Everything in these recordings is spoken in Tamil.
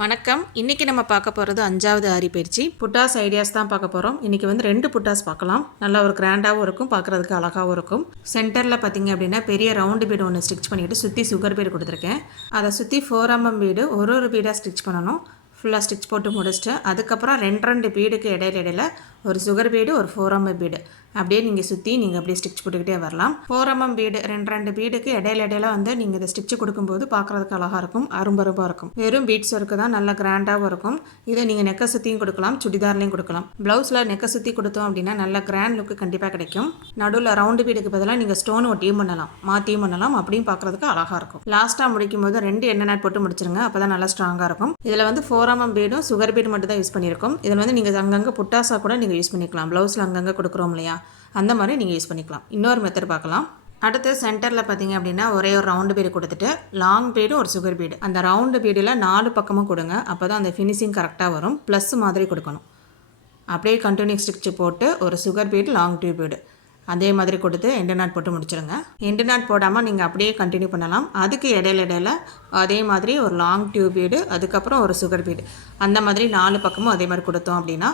வணக்கம். இன்றைக்கி நம்ம பார்க்க போகிறது அஞ்சாவது ஆரி பயிற்சி. புட்டாஸ் ஐடியாஸ் தான் பார்க்க போகிறோம் இன்றைக்கி வந்து ரெண்டு புட்டாஸ் பார்க்கலாம். நல்லா ஒரு கிராண்டாகவும் இருக்கும் பார்க்குறதுக்கு அழகாகவும் இருக்கும். சென்டரில் பார்த்தீங்க அப்படின்னா பெரிய ரவுண்டு பீடு ஒன்று ஸ்டிச் பண்ணிவிட்டு சுற்றி சுகர் பீடு கொடுத்துருக்கேன். அதை சுற்றி ஃபோர் எம்எம் பீடு ஒரு ஒரு பீடாக ஸ்டிச் பண்ணணும். ஃபுல்லாக ஸ்டிச் போட்டு முடிச்சுட்டு அதுக்கப்புறம் ரெண்டு ரெண்டு பீடுக்கு இடையில இடையில ஒரு சுகர் பீடு ஒரு ஃபோர் எம்எம் பீடு. அப்படியே நீங்கள் சுற்றி நீங்கள் அப்படியே ஸ்டிச் போட்டுக்கிட்டே வரலாம். போரமம் வீடு பீடு ரெண்டு ரெண்டு பீடுக்கு இடையில இடையில வந்து நீங்கள் இதை ஸ்டிச் கொடுக்கும்போது பார்க்குறதுக்கு அழகாக இருக்கும் அரும்பரும்பாக இருக்கும். வெறும் பீட்ஸ் ஒர்க்கு தான் நல்லா கிராண்டாகவும் இருக்கும். இதை நீங்கள் நெக்க சுற்றியும் கொடுக்கலாம் சுடிதார்லையும் கொடுக்கலாம். ப்ளவுஸில் நெக்க சுற்றி கொடுத்தோம் அப்படின்னா நல்ல கிராண்ட் லுக்கு கண்டிப்பாக கிடைக்கும். நடுவில் ரவுண்டு பீடுக்கு பதிலாக நீங்கள் ஸ்டோன் ஒட்டியும் பண்ணலாம் மாற்றியும் பண்ணலாம் அப்படியும் பார்க்குறதுக்கு அழகாக இருக்கும். லாஸ்ட்டாக முடிக்கும் போது ரெண்டு எண்ணெய் நாட் போட்டு முடிச்சிருங்க அப்போ தான் நல்லா ஸ்ட்ராங்காக இருக்கும். இதில் வந்து ஃபோர் பீடும் சுகர் பீடு மட்டும் தான் யூஸ் பண்ணியிருக்கோம். இதில் வந்து நீங்கள் அங்கங்கே புட்டாசா கூட நீங்கள் யூஸ் பண்ணிக்கலாம். ப்ளவுஸில் அங்கங்கே கொடுக்குறோம் இல்லையா? அந்த மாதிரி நீங்கள் யூஸ் பண்ணிக்கலாம். இன்னொரு மெத்தட் பார்க்கலாம். அடுத்து சென்டரில் பார்த்தீங்க அப்படின்னா ஒரே ஒரு ரவுண்டு பீடு கொடுத்துட்டு லாங் பீடு ஒரு சுகர் பீடு அந்த ரவுண்டு பீடில் நாலு பக்கமும் கொடுங்க. அப்போ தான் அந்த ஃபினிஷிங் கரெக்டாக வரும். ப்ளஸ் மாதிரி கொடுக்கணும். அப்படியே கண்டினியூ ஸ்டிச் போட்டு ஒரு sugar bead long tube bead அதே மாதிரி கொடுத்து எண்டு நாட் போட்டு முடிச்சிடுங்க எண்டு நாட் போடாமல் நீங்கள் அப்படியே கண்டினியூ பண்ணலாம். அதுக்கு இடையில இடையில அதே மாதிரி ஒரு லாங் டியூப் பீடு அதுக்கப்புறம் ஒரு சுகர் பீடு அந்த மாதிரி நாலு பக்கமும் அதே மாதிரி கொடுத்தோம் அப்படின்னா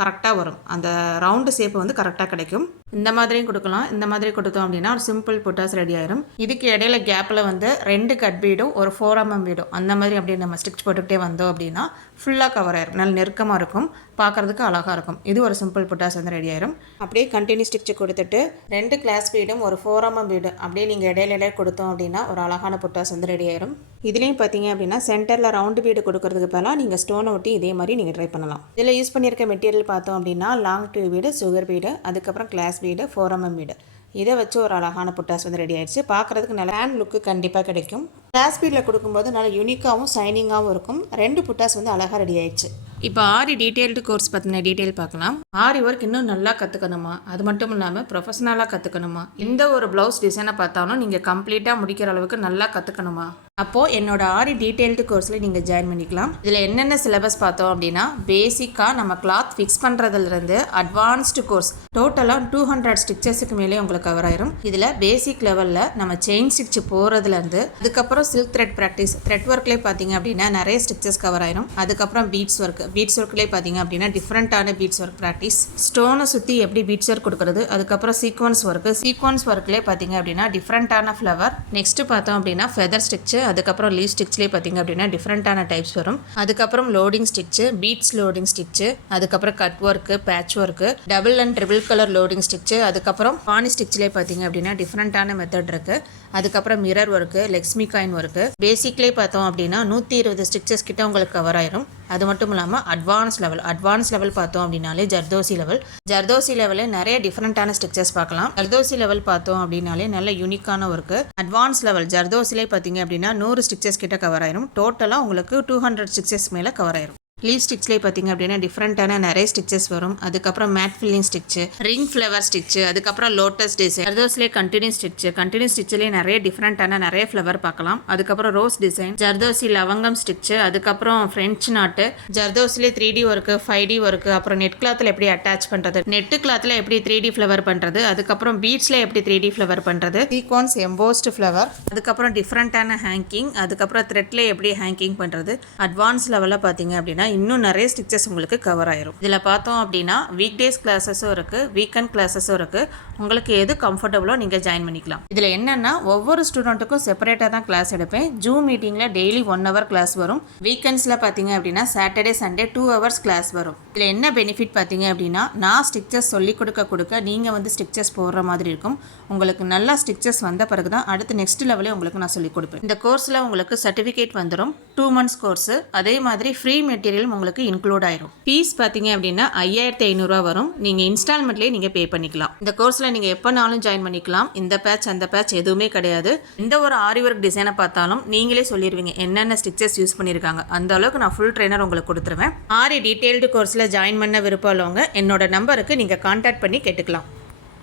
கரெக்டாக வரும். அந்த ரவுண்டு ஷேப்பு வந்து கரெக்டாக கிடைக்கும். இந்த மாதிரியும் கொடுக்கலாம். இந்த மாதிரி கொடுத்தோம் அப்படின்னா ஒரு சிம்பிள் புட்டாஸ் ரெடி ஆயிரும். இதுக்கு இடையில கேப்பில் வந்து ரெண்டு கட் பீடும் ஒரு ஃபோர் எம்எம் பீடும் அந்த மாதிரி அப்படியே நம்ம ஸ்டிச் போட்டுக்கிட்டே வந்தோம் அப்படின்னா ஃபுல்லாக கவர் ஆயிரும். நல்ல நெருக்கமாக இருக்கும். பார்க்குறதுக்கு அழகாக இருக்கும். இது ஒரு சிம்பிள் புட்டாஸ் வந்து ரெடி ஆயிரும். அப்படியே கண்டினியூ ஸ்டிச் கொடுத்துட்டு ரெண்டு கிளாஸ் பீடும் ஒரு ஃபோர் எம்எம் பீடு அப்படியே நீங்கள் இடையில இடையில கொடுத்தோம் அப்படின்னா ஒரு அழகான புட்டாஸ் வந்து ரெடி ஆயிரும். இதுலேயும் பார்த்தீங்க அப்படின்னா சென்டரில் ரவுண்டு பீடு கொடுக்கறதுக்கு பதிலாக நீங்கள் ஸ்டோனை ஒட்டி இதே மாதிரி நீங்கள் ட்ரை பண்ணலாம். இதில் யூஸ் பண்ணியிருக்க மெட்டீரியல் பார்த்தோம் அப்படின்னா long tube bead sugar bead அதுக்கப்புறம் glass bead four MM bead இதை வச்சு ஒரு அழகான புட்டாஸ் வந்து ரெடி ஆயிடுச்சு. பார்க்குறதுக்கு நல்ல ஹேண்ட் லுக்கு கண்டிப்பாக கிடைக்கும். கிளாஸ் பீடில் கொடுக்கும்போது நல்லா யூனிக்காகவும் ஷைனிங்காகவும் இருக்கும். ரெண்டு புட்டாஸ் வந்து அழகாக ரெடி ஆயிடுச்சு. இப்போ ஆரி டீட்டெயில்டு கோர்ஸ் பற்றின டீட்டெயில் பார்க்கலாம். ஆரி ஒர்க் இன்னும் நல்லா கற்றுக்கணுமா அது மட்டும் இல்லாமல் ப்ரொஃபஷனலாக கற்றுக்கணுமா எந்த ஒரு ப்ளவுஸ் டிசைனை பார்த்தாலும் நீங்கள் கம்ப்ளீட்டாக முடிக்கிற அளவுக்கு நல்லா கற்றுக்கணுமா அப்போது என்னோட ஆரி டீட்டெயில்டு கோர்ஸில் நீங்கள் ஜாயின் பண்ணிக்கலாம். இதில் என்னென்ன சிலபஸ் பார்த்தோம் அப்படின்னா பேசிக்காக நம்ம கிளாத் ஃபிக்ஸ் பண்ணுறதுலேருந்து அட்வான்ஸ்டு கோர்ஸ் டோட்டலாக டூ ஹண்ட்ரட் ஸ்டிச்சஸுக்கு மேலே உங்களுக்கு கவர் ஆயிரும். இதில் பேசிக் லெவலில் நம்ம செயின் ஸ்டிச் போகிறதுலேருந்து அதுக்கப்புறம் சில்க் த்ரெட் ப்ராக்டிஸ் த்ரெட் ஒர்க்லேயே பார்த்தீங்க அப்படின்னா நிறைய ஸ்டிச்சஸ் கவர் ஆயிரும். அதுக்கப்புறம் பீட்ஸ் ஒர்க் பீட்ஸ் ஒர்க்லேயே பார்த்தீங்க அப்படின்னா டிஃப்ரெண்ட்டான பீட்ஸ் ஒர்க் ப்ராக்டிஸ் ஸ்டோனை சுற்றி எப்படி பீட்ஸ் ஒர்க் கொடுக்குறது அதுக்கப்புறம் சீக்வன்ஸ் ஒர்க்கு சீக்வன்ஸ் ஒர்க்லேயே பார்த்தீங்க அப்படின்னா டிஃப்ரெண்ட்டான ஃப்ளவர் நெக்ஸ்ட் பார்த்தோம் அப்படின்னா ஃபெதர் ஸ்டிச்சு அதுக்கப்புறம் லீவ் ஸ்டிச்லேயே பார்த்தீங்க அப்படின்னா டிஃப்ரெண்ட்டான டைப்ஸ் வரும். அதுக்கப்புறம் loading stitch beads loading stitch அதுக்கப்புறம் cut work patch work double and triple colour loading stitch அதுக்கப்புறம் பானி ஸ்டிச்லேயே பார்த்தீங்க அப்படின்னா டிஃப்ரெண்ட்டான மெத்தட் இருக்கு. அதுக்கப்புறம் mirror work Lakshmi coin work பேசிக்லேயே பார்த்தோம் அப்படின்னா நூற்றி இருபது ஸ்டிச்சஸ் கிட்ட உங்களுக்கு கவர் ஆயிரும். அது மட்டும் இல்லாமல் அட்வான்ஸ் லெவல் அட்வான்ஸ் லெவல் பார்த்தோம் அப்படின்னாலே ஜர்தோசி லெவல் ஜர்தோசி லெவலில் நிறைய டிஃப்ரெண்ட்டான ஸ்ட்ரக்சர்ஸ் பார்க்கலாம். ஜர்தோசி லெவல் பார்த்தோம் அப்படின்னாலே நல்ல யூனிக்கான ஒர்க்கு அட்வான்ஸ் லெவல் ஜர்தோசிலே பார்த்தீங்க அப்படின்னா நூறு ஸ்டிச்சஸ் கிட்ட கவர் ஆயிரும். டோட்டலாக உங்களுக்கு டூ ஹண்ட்ரட் ஸ்டிச்சஸ் மேலே கவர் ஆயிரும். லீவ் ஸ்டிச்லேயே பார்த்தீங்க அப்படின்னா டிஃப்ரெண்ட்டான நிறைய ஸ்டிச்சஸ் வரும். அதுக்கப்புறம் mat filling stitch ring flower stitch அதுக்கப்புறம் லோட்டஸ் டிசைன் ஜர்தோஸ்லேயே கண்டினியூ ஸ்டிச்சு கண்டினியூ ஸ்டிச்சிலே நிறைய டிஃப்ரெண்ட்டான நிறைய ஃப்ளவர் பார்க்கலாம். அதுக்கப்புறம் ரோஸ் டிசைன் ஜர்தோசி லவங்கம் ஸ்டிச்சு அதுக்கப்புறம் French knot ஜர்தோஸ்லேயே three D work five D work அப்புறம் நெட் கிளாத்தில் எப்படி அட்டாச் பண்ணுறது நெட்டு கிளாத்தில் எப்படி த்ரீ டி ஃப்ளவர் பண்ணுறது அதுக்கப்புறம் பீட்ஸில் எப்படி த்ரீ டி ஃப்ளவர் பண்ணுறது சீக்வான்ஸ் எம்போஸ்டு ஃப்ளவர் அதுக்கப்புறம் டிஃப்ரெண்ட்டான ஹேங்கிங் அதுக்கப்புறம் த்ரெட்ல எப்படி ஹேங்கிங் பண்ணுறது அட்வான்ஸ் லெவலில் பார்த்தீங்க அப்படின்னா இன்னும் நிறைய ஸ்டிச்சஸ் உங்களுக்கு கவர் ஆயிரும். இதில் பார்த்தோம் அப்படின்னா வீக் டேஸ் கிளாஸஸும் இருக்குது வீக்கெண்ட் கிளாஸஸும் இருக்குது உங்களுக்கு எது கம்ஃபர்டபுளோ நீங்கள் ஜாயின் பண்ணிக்கலாம். இதில் என்னென்னா ஒவ்வொரு ஸ்டூடெண்ட்டுக்கும் செப்பரேட்டாக தான் கிளாஸ் எடுப்பேன். ஜூம் மீட்டிங்கில் டெய்லி ஒன் ஹவர் கிளாஸ் வரும். வீக்கெண்ட்ஸில் பார்த்தீங்க அப்படின்னா Saturday Sunday two hours class வரும். இதில் என்ன பெனிஃபிட் பார்த்தீங்க அப்படின்னா நான் ஸ்டிச்சஸ் சொல்லி கொடுக்க கொடுக்க நீங்கள் வந்து ஸ்டிச்சஸ் போடுற மாதிரி இருக்கும். உங்களுக்கு நல்லா ஸ்டிச்சஸ் வந்த பிறகு தான் அடுத்து நெக்ஸ்ட் லெவலே உங்களுக்கு நான் சொல்லிக் கொடுப்பேன். இந்த கோர்ஸில் உங்களுக்கு சர்டிஃபிகேட் வந்துடும் டூ மந்த்ஸ் கோர்ஸு அதே மாதிரி ஃப்ரீ மெட்டீரியல் உங்களுக்கு இன்க்ளூட் ஆயிரும். ஃபீஸ் பார்த்தீங்க அப்படின்னா ஐயாயிரத்தி ஐநூறுரூவா வரும். நீங்கள் இன்ஸ்டால்மெண்ட்லேயே நீங்கள் பே பண்ணிக்கலாம். இந்த கோர்ஸில் நீங்கள் எப்போனாலும் ஜாயின் பண்ணிக்கலாம். இந்த பேட்ச் அந்த பேட்ச் எதுவுமே கிடையாது. எந்த ஒரு ஆரி ஒர்க் டிசைனை பார்த்தாலும் நீங்களே சொல்லிடுவீங்க என்னென்ன ஸ்டிச்சஸ் யூஸ் பண்ணியிருக்காங்க அந்த அளவுக்கு நான் ஃபுல் ட்ரைனர் உங்களுக்கு கொடுத்துருவேன். ஆரி டீட்டெயில்டு கோர்ஸில் ஜாயின் பண்ண விருப்பம் உள்ளவங்க என்னோட நம்பருக்கு நீங்கள் காண்டாக்ட் பண்ணி கேட்டுக்கலாம்.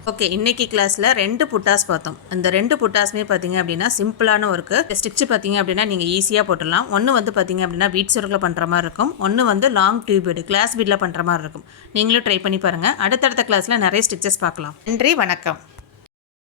ஓகே இன்னைக்கு கிளாஸில் ரெண்டு புட்டாஸ் பார்த்தோம். அந்த ரெண்டு புட்டாஸுமே பார்த்தீங்க அப்படின்னா சிம்பிளான ஒர்க்கு. ஸ்டிச் பார்த்தீங்க அப்படின்னா நீங்கள் ஈஸியாக போட்டுடலாம். ஒன்று வந்து பார்த்தீங்க அப்படின்னா பீட் ஒர்க்கில் பண்ணுற மாதிரி இருக்கும். ஒன்று வந்து லாங் டியூப் பீடு கிளாஸ் பீடில் பண்ணுற மாதிரி இருக்கும். நீங்களும் ட்ரை பண்ணி பாருங்கள் அடுத்தடுத்த கிளாஸில் நிறைய ஸ்டிச்சஸ் பார்க்கலாம். நன்றி வணக்கம்.